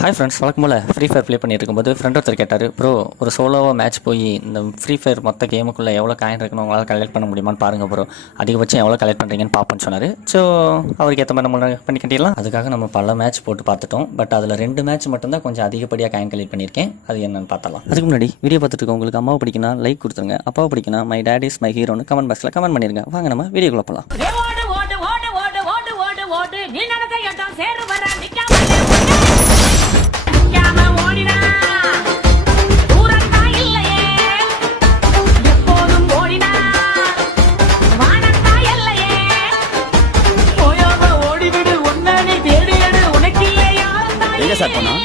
Hi friends, வழக்கம் போல் free fire play பண்ணிட்டு இருக்கும்போது ஃப்ரெண்ட் ஒருத்தர் கேட்டார், ப்ரோ ஒரு சோலோவாக மேட்ச் போய் இந்த ஃப்ரீ ஃபயர் மொத்த கேமுக்குள்ளே எவ்வளோ காயின் இருக்குன்னு உங்களால் கலெக்ட் பண்ண முடியுமான்னு பாருங்கள் ப்ரோ, அதிகபட்சம் எவ்வளோ கலெக்ட் பண்ணுறீங்கன்னு பார்ப்போன்னு சொன்னார். ஸோ அவருக்கு ஏற்ற மாதிரி நம்ம பண்ணிக்கிட்டீங்களா. அதுக்காக நம்ம பல மேட்ச் போட்டு பார்த்துட்டோம். பட் அதில் 2 மேட்ச் மட்டும்தான் கொஞ்சம் அதிகப்படியாக காயின் கலெக்ட் பண்ணியிருக்கேன். அது என்னன்னு பார்த்தலாம். அதுக்கு முன்னாடி வீடியோ பார்த்துட்டு உங்களுக்கு அம்மாவை பிடிக்கணும் லைக் கொடுத்துருங்க, அப்பாவை பிடிக்கணும் மை டேட் இஸ் மை ஹீரோன்னு கமெண்ட் பாக்ஸில் கமெண்ட் பண்ணிருங்க. வாங்க நம்ம வீடியோக்குள்ள போகலாம். சார் போனோம்